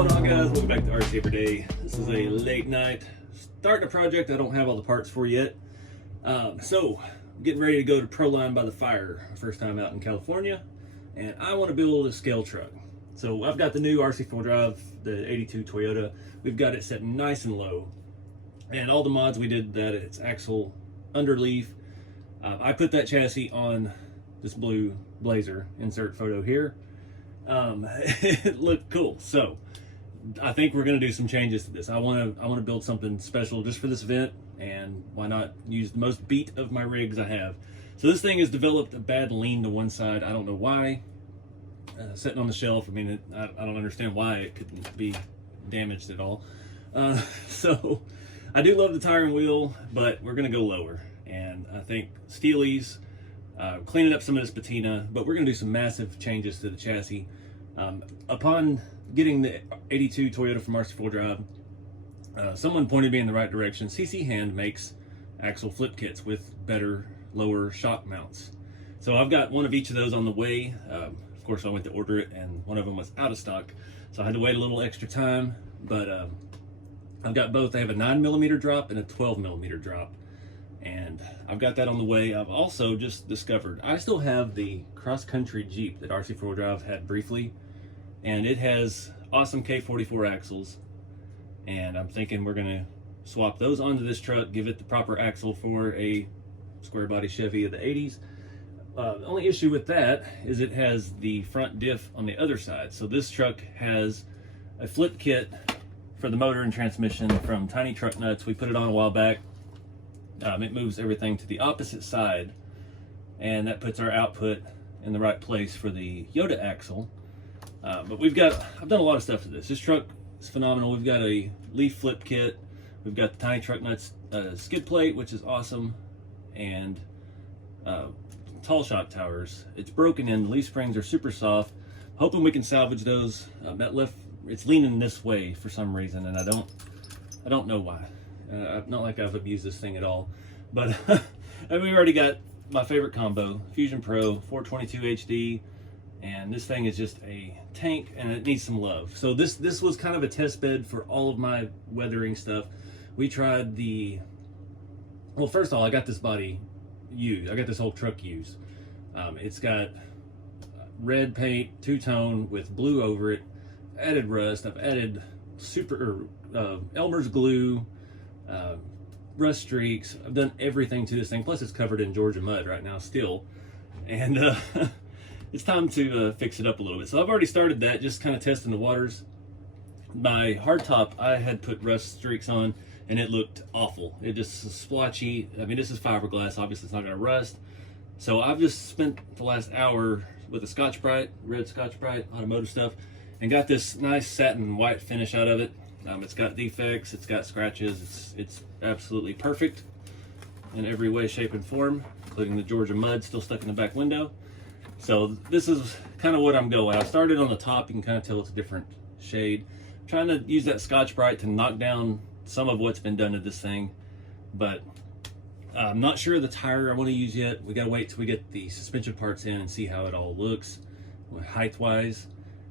going on, guys? Welcome back to RC4wd. This is a late night starting a project I don't have all the parts for yet. So I'm getting ready to go to Proline by the fire, first time out in California, and I want to build a scale truck. So I've got the new RC4 drive, the 82 Toyota. We've got it set nice and low, and all the mods we did that it's axle underleaf. I put that chassis on this blue Blazer, insert photo here. It looked cool, so I think we're going to do some changes to this. I want to build something special just for this event, and why not use the most beat of my rigs I have. So this thing has developed a bad lean to one side. I don't know why. Sitting on the shelf, I mean, I don't understand why it couldn't be damaged at all. So I do love the tire and wheel, but we're going to go lower, and I think Steely's cleaning up some of this patina, but we're going to do some massive changes to the chassis. Upon getting the 82 Toyota from RC4 Drive, someone pointed me in the right direction. CC Hand makes axle flip kits with better, lower shock mounts. So I've got one of each of those on the way. Of course, I went to order it, and one of them was out of stock, so I had to wait a little extra time. But I've got both. They have a 9mm drop and a 12mm drop, and I've got that on the way. I've also just discovered I still have the cross-country Jeep that RC4 Drive had briefly, and it has awesome K44 axles, and I'm thinking we're gonna swap those onto this truck, give it the proper axle for a square body Chevy of the 80s. The only issue with that is it has the front diff on the other side. So this truck has a flip kit for the motor and transmission from Tiny Truck Nuts. We put it on a while back. It moves everything to the opposite side, and that puts our output in the right place for the Yoda axle. But I've done a lot of stuff to this. This truck is phenomenal. We've got a leaf flip kit. We've got the Tiny Truck Nuts skid plate, which is awesome, and tall shock towers. It's broken in. The leaf springs are super soft. Hoping we can salvage those. That left, it's leaning this way for some reason, and I don't know why. Not like I've abused this thing at all, but and we already got my favorite combo, Fusion Pro 422 HD, and this thing is just a tank, and it needs some love. So this was kind of a test bed for all of my weathering stuff. We tried well, first of all, I got this body used. I got this whole truck used. It's got red paint, two-tone with blue over it, added rust. I've added Elmer's glue, rust streaks. I've done everything to this thing, plus it's covered in Georgia mud right now still, and it's time to fix it up a little bit. So I've already started that, just kind of testing the waters. My hardtop, I had put rust streaks on, and it looked awful. It just was splotchy. I mean, this is fiberglass, obviously it's not going to rust. So I've just spent the last hour with a Scotch-Brite, red Scotch-Brite automotive stuff, and got this nice satin white finish out of it. It's got defects, it's got scratches, it's absolutely perfect in every way, shape, and form, including the Georgia mud still stuck in the back window. So this is kind of what I'm going. I started on the top. You can kind of tell it's a different shade. I'm trying to use that Scotch-Brite to knock down some of what's been done to this thing, but I'm not sure of the tire I want to use yet. We got to wait till we get the suspension parts in and see how it all looks height-wise.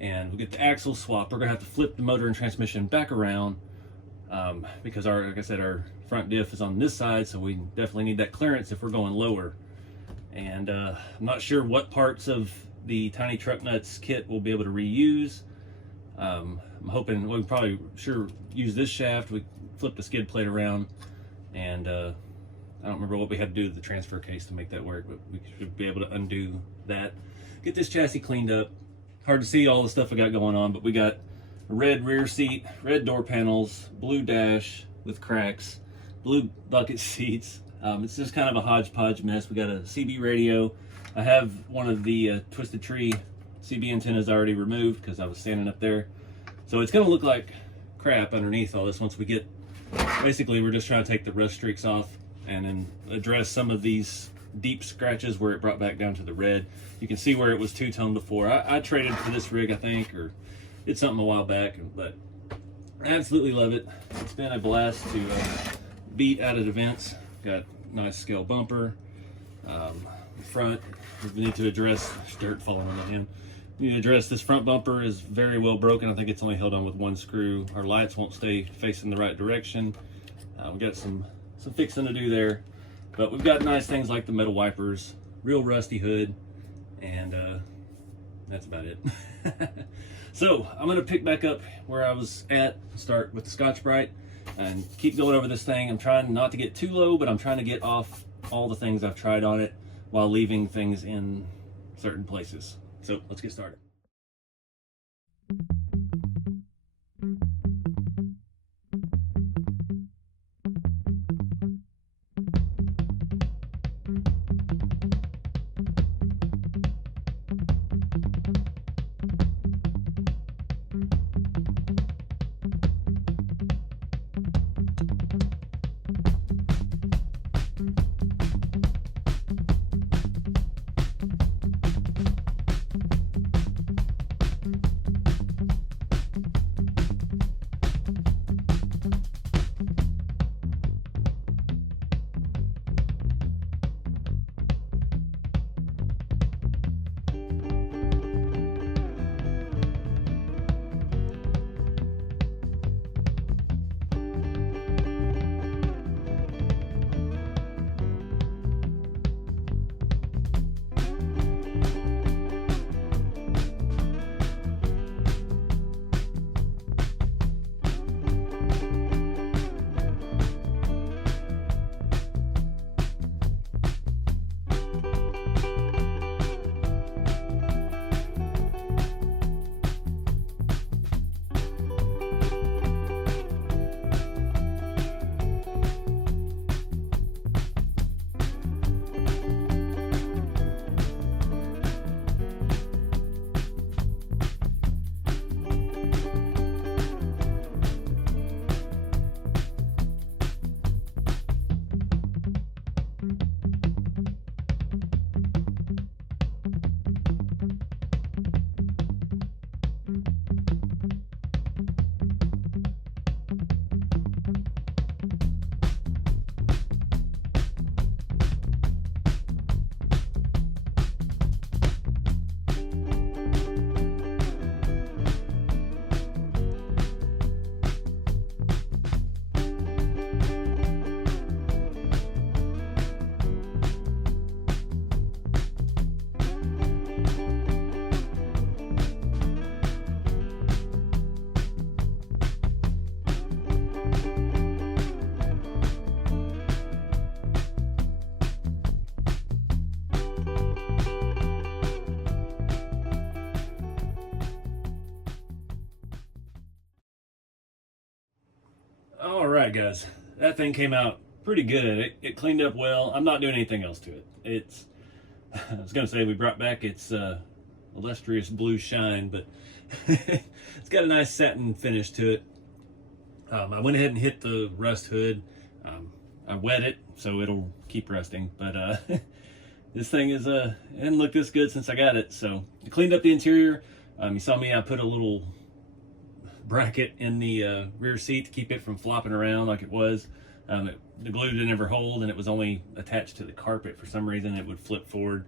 And we'll get the axle swap. We're gonna have to flip the motor and transmission back around because like I said, our front diff is on this side, so we definitely need that clearance if we're going lower. And I'm not sure what parts of the Tiny Truck Nuts kit we'll be able to reuse. I'm hoping we can probably use this shaft. We flip the skid plate around, and I don't remember what we had to do to the transfer case to make that work, but we should be able to undo that. Get this chassis cleaned up. Hard to see all the stuff we got going on, but we got a red rear seat, red door panels, blue dash with cracks, blue bucket seats. It's just kind of a hodgepodge mess. We got a CB radio. I have one of the Twisted Tree CB antennas already removed because I was standing up there. So it's going to look like crap underneath all this once we get, basically we're just trying to take the rust streaks off and then address some of these deep scratches where it brought back down to the red. You can see where it was two-tone before. I traded for this rig, I think, or did something a while back, but I absolutely love it. It's been a blast to beat out at events. Got nice scale bumper. The front, we need to address dirt falling on the end. Need to address this front bumper is very well broken. I think it's only held on with one screw. Our lights won't stay facing the right direction. We've got some fixing to do there, but we've got nice things like the metal wipers, real rusty hood, and that's about it. So I'm gonna pick back up where I was at, start with the Scotch-Brite, and keep going over this thing. I'm trying not to get too low, but I'm trying to get off all the things I've tried on it while leaving things in certain places. So let's get started. All right, guys, that thing came out pretty good. It cleaned up well. I'm not doing anything else to it. I was gonna say we brought back its illustrious blue shine, but it's got a nice satin finish to it. I went ahead and hit the rust hood. I wet it so it'll keep rusting, but this thing is it didn't look this good since I got it. So I cleaned up the interior. You saw me, I put a little bracket in the rear seat to keep it from flopping around like it was. The glue didn't ever hold, and it was only attached to the carpet. For some reason it would flip forward.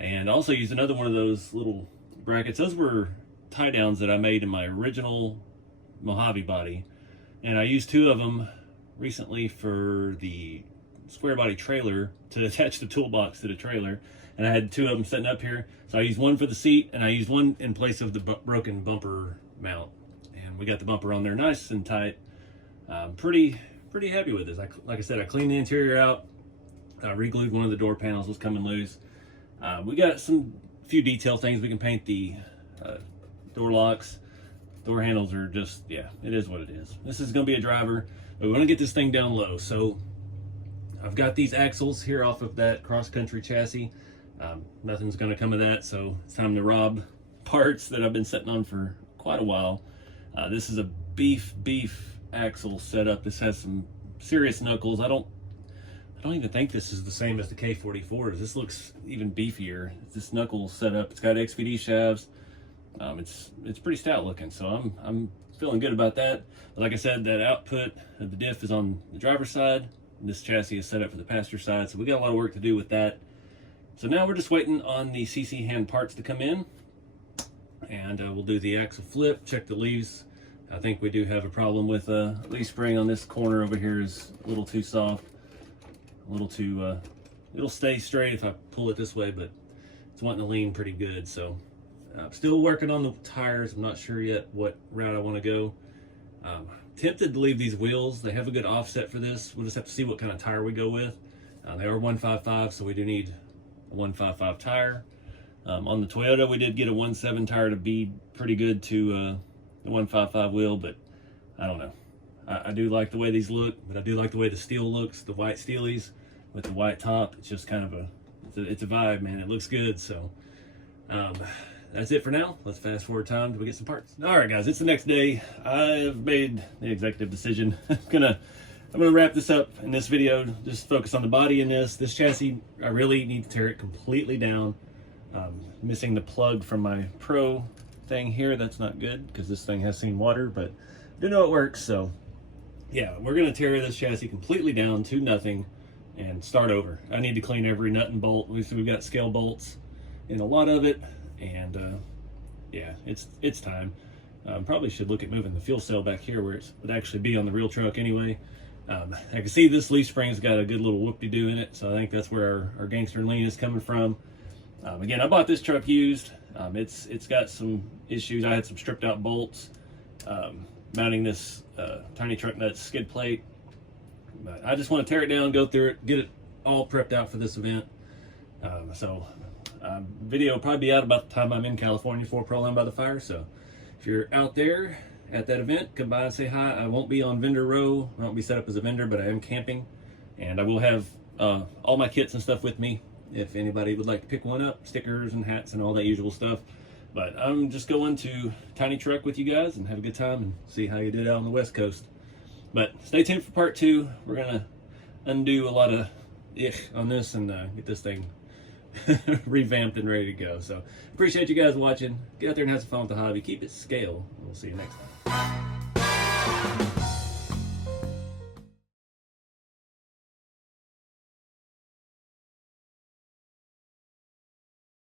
And I also used another one of those little brackets. Those were tie downs that I made in my original Mojave body, and I used two of them recently for the square body trailer to attach the toolbox to the trailer, and I had two of them sitting up here. So I used one for the seat, and I used one in place of the broken bumper mount, and we got the bumper on there nice and tight. Pretty happy with this. Like I said, I cleaned the interior out. I re-glued one of the door panels, was coming loose. We got few detail things. We can paint the door locks. Door handles are just, yeah, it is what it is. This is gonna be a driver, but we wanna get this thing down low. So I've got these axles here off of that cross-country chassis. Nothing's gonna come of that, so it's time to rob parts that I've been sitting on for quite a while. This is a beef axle setup. This has some serious knuckles. I don't even think this is the same as the K44s. This looks even beefier. This knuckle setup, it's got XVD shafts. It's pretty stout looking, so I'm feeling good about that. But like I said, that output of the diff is on the driver's side. This chassis is set up for the passenger side, so we got a lot of work to do with that. So now we're just waiting on the CC hand parts to come in. and we'll do the axle flip, check the leaves. I think we do have a problem with leaf spring on this corner over here is a little too soft, a little too, it'll stay straight if I pull it this way, but it's wanting to lean pretty good. So I'm still working on the tires. I'm not sure yet what route I want to go. Tempted to leave these wheels. They have a good offset for this. We'll just have to see what kind of tire we go with. They are 155, so we do need a 155 tire. On the Toyota, we did get a 1.7 tire to be pretty good to the 155 wheel, but I don't know. I do like the way these look, but I do like the way the steel looks, the white steelies with the white top. It's just kind of it's a vibe, man. It looks good. So that's it for now. Let's fast forward time till we get some parts. All right, guys, it's the next day. I've made the executive decision. I'm gonna wrap this up in this video. Just focus on the body in this. This chassis, I really need to tear it completely down. Missing the plug from my Pro thing here. That's not good because this thing has seen water, but I do know it works. So yeah, we're gonna tear this chassis completely down to nothing and start over. I need to clean every nut and bolt. We've got scale bolts in a lot of it, and yeah, it's time. Probably should look at moving the fuel cell back here where it would actually be on the real truck anyway. I can see this leaf spring's got a good little whoop-de-doo in it, so I think that's where our gangster lean is coming from. Again, I bought this truck used. It's got some issues. I had some stripped out bolts mounting this tiny truck nuts skid plate. But I just want to tear it down, go through it, get it all prepped out for this event. Video will probably be out about the time I'm in California for Proline by the Fire. So if you're out there at that event, come by and say hi. I won't be on vendor row. I won't be set up as a vendor, but I am camping. And I will have all my kits and stuff with me if anybody would like to pick one up, stickers and hats and all that usual stuff. But I'm just going to Tiny Truck with you guys and have a good time and see how you did out on the West Coast. But stay tuned for part 2. We're gonna undo a lot of on this and get this thing revamped and ready to go. So appreciate you guys watching. Get out there and have some fun with the hobby. Keep it scale. We'll see you next time.